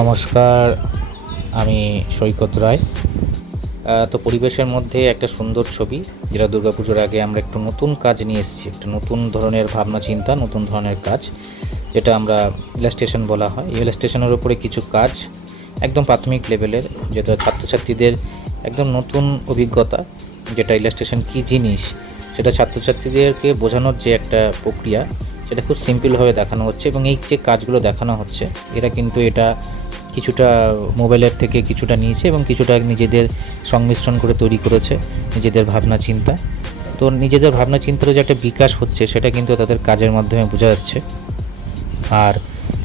নমস্কার, আমি সৈকত রায়। তো পরিবেশের মধ্যে একটা সুন্দর ছবি, যেটা দুর্গাপুজোর আগে আমরা একটু নতুন কাজ নিয়ে এসেছি, একটা নতুন ধরনের ভাবনা চিন্তা, নতুন ধরনের কাজ, যেটা আমরা ইলাস্ট্রেশন বলা হয়। এই ইলাস্ট্রেশনের উপরে কিছু কাজ একদম প্রাথমিক লেভেলের, যেটা ছাত্রছাত্রীদের একদম নতুন অভিজ্ঞতা, যেটা ইলাস্ট্রেশন কী জিনিস সেটা ছাত্রছাত্রীদেরকে বোঝানোর যে একটা প্রক্রিয়া, সেটা খুব সিম্পলভাবে দেখানো হচ্ছে। এবং এই যে কাজগুলো দেখানো হচ্ছে, এরা কিন্তু এটা কিছুটা মোবাইলের থেকে কিছুটা নিয়েছে এবং কিছুটা নিজেদের সংমিশ্রণ করে তৈরি করেছে নিজেদের ভাবনা চিন্তা। তো নিজেদের ভাবনা চিন্তার যে একটা বিকাশ হচ্ছে, সেটা কিন্তু তাদের কাজের মাধ্যমে বোঝা যাচ্ছে। আর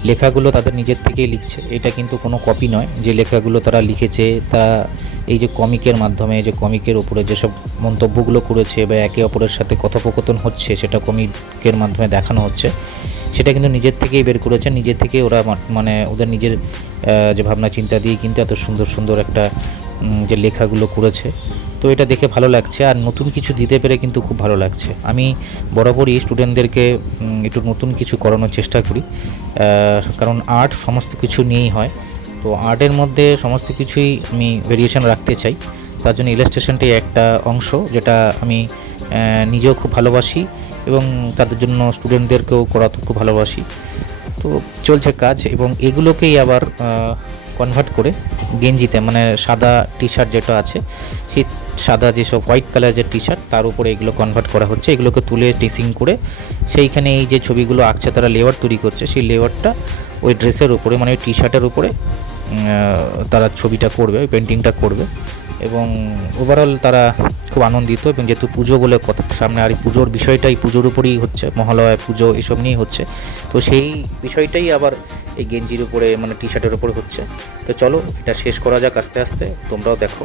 লেখাগুলো তাদের নিজের থেকেই লিখছে, এটা কিন্তু কোনো কপি নয়। যে লেখাগুলো তারা লিখেছে তা এই যে কমিকের মাধ্যমে, যে কমিকের উপরে যেসব মন্তব্যগুলো করেছে বা একে অপরের সাথে কথোপকথন হচ্ছে, সেটা কমিকের মাধ্যমে দেখানো হচ্ছে, সেটা কিন্তু নিজের থেকেই বের করেছে। নিজের থেকে ওরা মানে ওদের নিজের যে ভাবনা চিন্তা দিয়ে কিন্তু এত সুন্দর সুন্দর একটা যে লেখাগুলো করেছে। তো এটা দেখে ভালো লাগছে, আর নতুন কিছু দিতে পেরে কিন্তু খুব ভালো লাগছে। আমি বরাবরই স্টুডেন্টদেরকে একটু নতুন কিছু করানোর চেষ্টা করি, কারণ আর্ট সমস্ত কিছু নিয়েই হয়। তো আর্টের মধ্যে সমস্ত কিছুই আমি ভেরিয়েশন রাখতে চাই। তার জন্য ইলাস্ট্রেশনটি একটা অংশ, যেটা আমি নিজেও খুব ভালোবাসি এবং তাদের জন্য স্টুডেন্টদেরকেও করাতে খুব ভালোবাসি। তো চলছে কাজ, এবং এগুলোকেই আবার কনভার্ট করে গেঞ্জিতে, মানে সাদা টি শার্ট যেটা আছে, সেই সাদা যেসব হোয়াইট কালার যে টি শার্ট, তার উপরে এগুলো কনভার্ট করা হচ্ছে। এগুলোকে তুলে টেসিং করে সেইখানে এই যে ছবিগুলো আঁকছে, তারা লেয়ার তৈরি করছে, সেই লেয়ারটা ওই ড্রেসের উপরে, মানে ওই টি শার্টের উপরে তারা ছবিটা করবে, ওই পেন্টিংটা করবে। এবং ওভারঅল তারা খুব আনন্দিত। এবং যেহেতু পুজো বলে কথা সামনে, আর এই পুজোর বিষয়টাই পুজোর উপরেই হচ্ছে, মহালয়া পুজো এসব নিয়েই হচ্ছে, তো সেই বিষয়টাই আবার এই গেঞ্জির উপরে, মানে টি শার্টের উপরে হচ্ছে। তো চলো এটা শেষ করা যাক আস্তে আস্তে, তোমরাও দেখো।